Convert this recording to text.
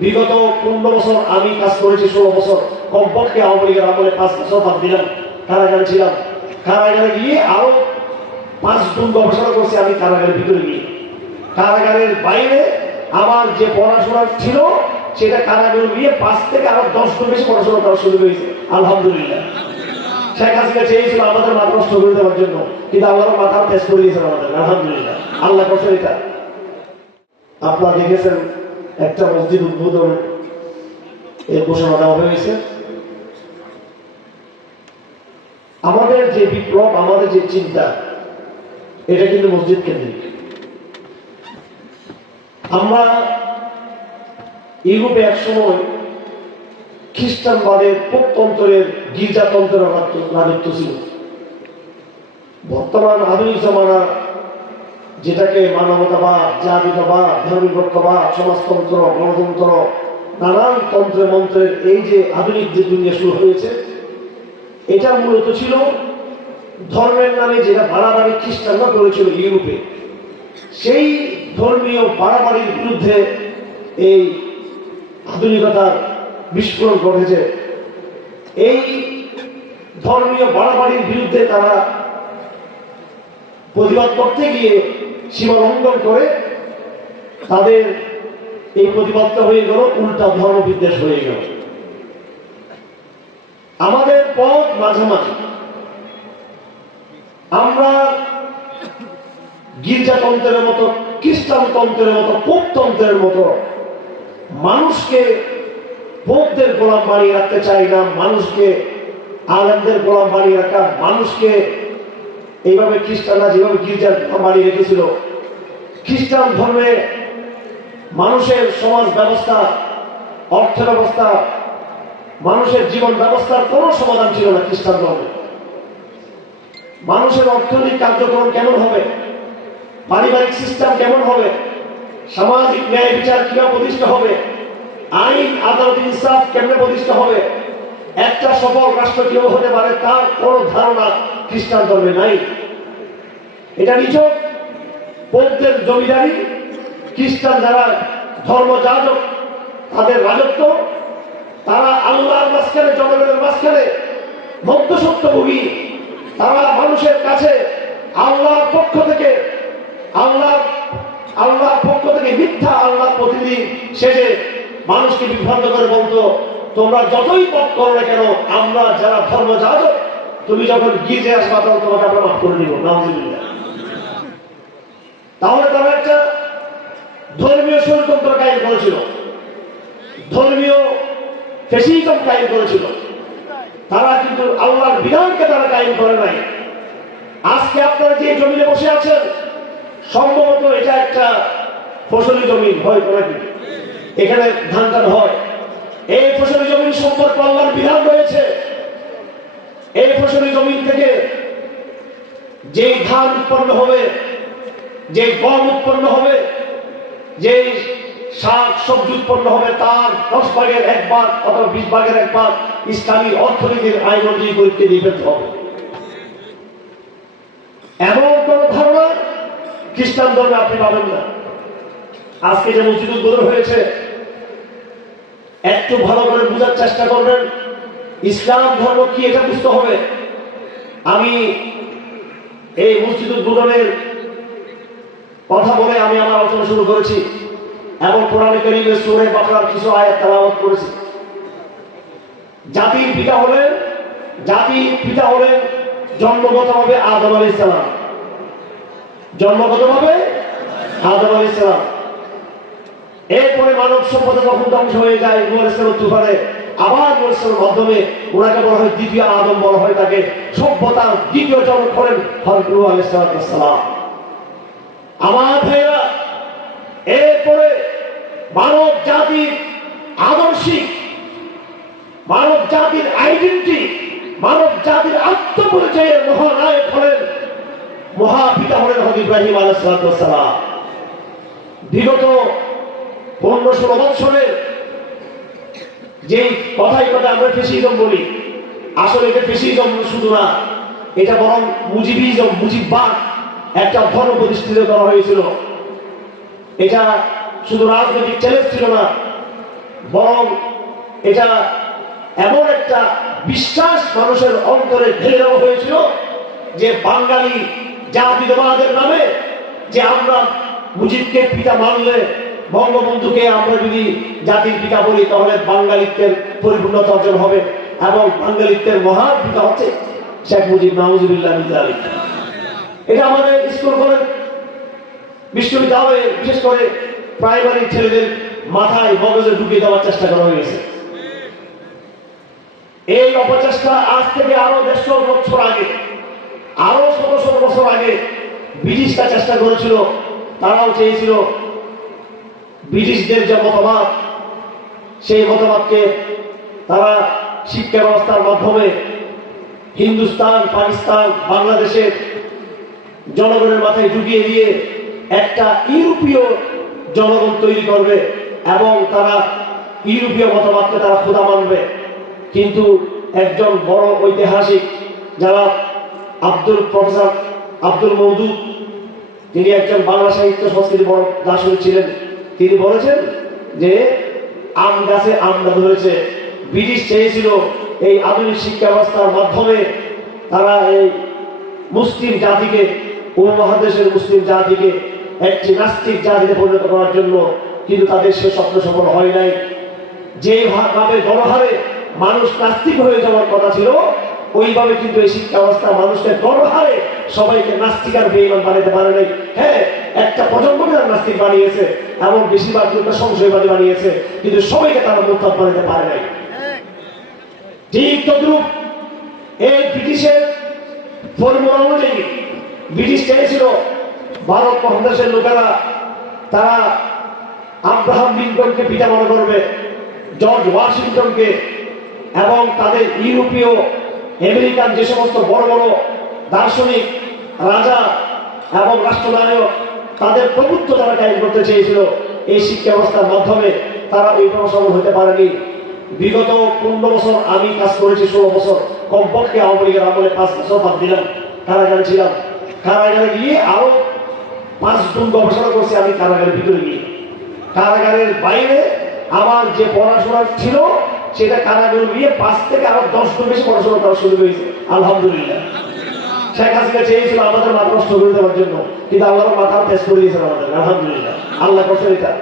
বিগত পনেরো বছর আমি কাজ করেছি, ষোলো বছর। কমপক্ষে আওয়ামী লীগের আমলে পাঁচ বছর বাদ দিলাম। কারাগারে ছিলাম। কারাগারে গিয়ে আরও পাঁচ গুণ গবেষণা করছি আমি কারাগারের ভিতরে গিয়ে। কারাগারের বাইরে আমার যে পড়াশোনা ছিল, সেটা কারাগারে গিয়ে পাঁচ থেকে আরও দশ গুণ বেশি পড়াশোনা করা শুরু হয়েছে। আলহামদুলিল্লাহ। শেখ হাসিনা চেয়েছিল আমাদের মাথা নষ্ট করে দেওয়ার জন্য, কিন্তু আল্লাহ মাথা টেস্ট করে দিয়েছেন আমাদের। আলহামদুলিল্লাহ। আল্লাহ করছেন এটা। আপনারা দেখেছেন একটা মসজিদ উদ্বোধন এর ঘোষণা দেওয়া হয়েছে। আমাদের যে বিপ্লব, আমাদের যে চিন্তা, এটা কিন্তু মসজিদ কেন্দ্রিক। আমরা ইউরোপে এক সময় খ্রিস্টানবাদের প্রত্যন্তরের গির্জাতন্ত্রের রাজত্ব- ছিল। বর্তমান আধুনিক জমানা যেটাকে মানবতাবাদ জাতীয়তাবাদ ধর্মনিরপেক্ষবাদ সমাজতন্ত্র, গণতন্ত্র, নানান তন্ত্রে মন্ত্রের এই যে আধুনিক যে দুনিয়া শুরু হয়েছে, এটা মূলত ছিল ধর্মের নামে যেটা বাড়াবাড়ি খ্রিস্টানরা করেছিল ইউরোপে। সেই ধর্মীয় বাড়াবাড়ির বিরুদ্ধে এই আধুনিকতার বিস্ফোরণ ঘটেছে। এই ধর্মীয় বাড়াবাড়ির বিরুদ্ধে তারা প্রতিবাদ করতে গিয়ে সীমা লঙ্ঘন করে তাদের এই প্রতিবাদটা হয়ে গেল, উল্টা ধর্ম বিদ্বেষ হয়ে গেল। আমাদের পথ মাঝামাঝি। আমরা গির্জাতন্ত্রের মতো, খ্রিস্টানতন্ত্রের মতো, পোপতন্ত্রের মতো মানুষকে পোপদের গোলাম বানিয়ে রাখতে চাই না, মানুষকে আলেমদের গোলাম বানিয়ে রাখা, মানুষকে এইভাবে খ্রিস্টানরা যেভাবে গির্জার বানিয়ে রেখেছিল, খ্রিস্টান ধর্মে মানুষের সমাজ ব্যবস্থা, অর্থ ব্যবস্থা, মানুষের জীবন ব্যবস্থার কোনো সমাধান ছিল না খ্রিস্টান ধর্মে। মানুষের অর্থনৈতিক কার্যক্রম কেমন হবে? পারিবারিক সিস্টেম কেমন হবে? সামাজিক ন্যায় বিচার কীভাবে প্রতিষ্ঠা হবে? আইন, আদালত, ইনসাফ কেমনে প্রতিষ্ঠা হবে? একটা সফল রাষ্ট্র কীভাবে হতে পারে তার কোনো ধারণা খ্রিস্টান ধর্মে নাই। এটা নিছক বৌদ্ধের জমিদারি, খ্রিস্টান যারা ধর্ম যাজক, তাদের রাজত্ব, তারা আল্লাহর মাঝখানে, জনগণের মাঝখানে মধ্যসত্যভোগী। তারা মানুষের কাছে আল্লাহর পক্ষ থেকে আল্লাহ আল্লাহর পক্ষ থেকে মিথ্যা আল্লাহ প্রতিদিন শেষে মানুষকে বিভ্রান্ত করে বলতো, তোমরা যতই পথ করো না কেন, আমরা যারা ধর্ম যাজক তুমি যখন গির্জে আসবা, তখন তোমাকে আমরা মাফ করে দিব তাহলে তারা একটা ধর্মীয় স্বতন্ত্র কায়েম করেছিল। ধর্মীয় ফেসিজম কায়েম করেছিল। তারা কিন্তু আল্লাহর বিধানকে তারা কায়েম করে নাই। আজকে আপনারা যে জমিনে বসে আছেন, সম্ভবত এটা একটা ফসলি জমি, হয় নাকি? এখানে ধান টান হয়। এই ফসলি জমির সম্পর্কে আল্লাহর বিধান রয়েছে। এই ফসলি জমিন থেকে যে ধান উৎপন্ন হবে যে গম উৎপন্ন হবে যে শাক, সবজি উৎপন্ন হবে, তার দশ ভাগের এক ভাগ অথবা বিশ ভাগের এক ভাগ ইসলামী অর্থনীতির আইন অনুযায়ী করতে নিবেদ হবে। এমন কোন ধারণা খ্রিস্টান ধর্মে আপনি পাবেন না। আজকে যে মসজিদ উদ্বোধন হয়েছে, একটু ভালো করে বোঝার চেষ্টা করবেন। ইসলাম ধর্ম কি এটা বুঝতে হবে? আমি এই মসজিদ উদ্বোধনের কথা বলে আমি আমার আলোচনা শুরু করেছি এবং কোরআনে করিমের সুরে বাকরার কিছু আয়াত তেলাওয়াত করেছি। জাতির পিতা হলেন, জাতির পিতা হলেন জন্মগতভাবে আদম আলী ইসলাম জন্মগতভাবে আদম আলী ইসলাম এরপরে মানব সভ্যতা যখন ধ্বংস হয়ে যায় নুয়ারের তুফানে আবার মাধ্যমে ওনাকে বলা হয় আদম বলা হয় তাকে। এরপরে মানব জাতির আদর্শিক মানব জাতির আইডেন্টি মানব জাতির আত্মপরিচয়ের মহানায়ক হলেন মহাপিতা হলেন হজ ইব্রাহিম আলাইসালাম বিগত পনেরো ষোলো বৎসরের যে কথাই কথা আমরা ফেসিজম বলি, আসলে এটা ফেসিজম শুধু না, এটা বরং মুজিবিজম, মুজিববাদ একটা ধর্ম প্রতিষ্ঠিত করা হয়েছিল। এটা শুধু রাজনৈতিক চ্যালেঞ্জ ছিল না, বরং এটা এমন একটা বিশ্বাস মানুষের অন্তরে ঢেলে দেওয়া হয়েছিল যে বাঙালি জাতীয়তাবাদের নামে যে আমরা মুজিবকে পিতা মানলে বঙ্গবন্ধুকে আমরা যদি জাতির পিতা বলি, তাহলে বাঙালিত্বের পরিপূর্ণতা অর্জন হবে এবং বাঙালিত্বের মহান পিতা হচ্ছে শেখ মুজিব। মাহমুদুল্লাহ আলী এটা আমাদের স্কুল কলেজ বিশ্ববিদ্যালয়ে বিশেষ করে প্রাইমারি ছেলেদের মাথায় মগজে ঢুকিয়ে দেওয়ার চেষ্টা করা হয়েছে এই অপচেষ্টা আজ থেকে আরও দেড়শো বছর আগে, আরও শত শত বছর আগে ব্রিটিশরা চেষ্টা করেছিল, তারাও চেয়েছিল ব্রিটিশদের যে মতবাদ সেই মতবাদকে তারা শিক্ষা ব্যবস্থার মাধ্যমে হিন্দুস্তান, পাকিস্তান, বাংলাদেশের জনগণের মাথায় ঢুকিয়ে দিয়ে একটা ইউরোপীয় জনগণ তৈরি করবে এবং তারা ইউরোপীয় মতবাদকে তারা ক্ষুদা মানবে। কিন্তু একজন বড় ঐতিহাসিক যারা আব্দুল, প্রফেসর আব্দুল মৌদুদ, তিনি একজন বাংলা সাহিত্য সংস্কৃতি বড় দার্শনিক ছিলেন। তিনি বলেছেন যে আম গাছে আমটা ধরেছে। ব্রিটিশ চেয়েছিল এই আধুনিক শিক্ষা ব্যবস্থার মাধ্যমে তারা এই মুসলিম জাতিকে, উপমহাদেশের মুসলিম জাতিকে একটি নাস্তিক জাতিতে পরিণত করার জন্য কিন্তু তাদের সে স্বপ্ন সফল হয় নাই। যে ভাবে গণহারে মানুষ নাস্তিক হয়ে যাওয়ার কথা ছিল, ওইভাবে কিন্তু এই শিক্ষা ব্যবস্থা মানুষকে গণহারে সবাইকে নাস্তিক আর বেইমান বানাতে পারে নাই। হ্যাঁ একটা প্রজন্মকে তারা নাস্তিক বানিয়েছে এবং বেশিরভাগ লোকটা সংশয়বাদী বানিয়েছে, কিন্তু সবাইকে তারা মোরতাদ বানাতে পারে নাই। ঠিক তদ্রুপ এই ব্রিটিশের ফর্মুলা অনুযায়ী ব্রিটিশ চেয়েছিল ভারত মহাদেশের লোকেরা, তারা আব্রাহাম লিঙ্কনকে পিতা মনে করবে, জর্জ ওয়াশিংটনকে এবং তাদের ইউরোপীয়, আমেরিকান যে সমস্ত বড় বড় দার্শনিক রাজা এবং রাষ্ট্রনায়ক তাদের প্রভুত্ব তারা কায়েম করতে চেয়েছিল, এই শিক্ষা ব্যবস্থার মাধ্যমে তারা এই সফল হতে পারেনি। বিগত পনেরো বছর আমি কাজ করেছি, ষোলো বছর। কমপক্ষে আওয়ামী লীগের আমলে পাঁচ বছর বাদ দিলাম। কারাগারে ছিলাম। কারাগারে গিয়ে আরও পাঁচ গুণ গবেষণা করছি আমি কারাগারের ভিতরে গিয়ে। কারাগারের বাইরে আমার যে পড়াশোনা ছিল, সেটা কারাগারে গিয়ে পাঁচ থেকে আরও দশ গুণ বেশি পড়াশোনা করা শুরু হয়েছে। আলহামদুলিল্লাহ। শেখ হাসিনা চেয়েছিল আমাদের মাথা নষ্ট করে দেওয়ার জন্য, কিন্তু আল্লাহ মাথা টেস্ট করে দিয়েছেন আমাদের, আলহামদুলিল্লাহ। আল্লাহ করছেন এটা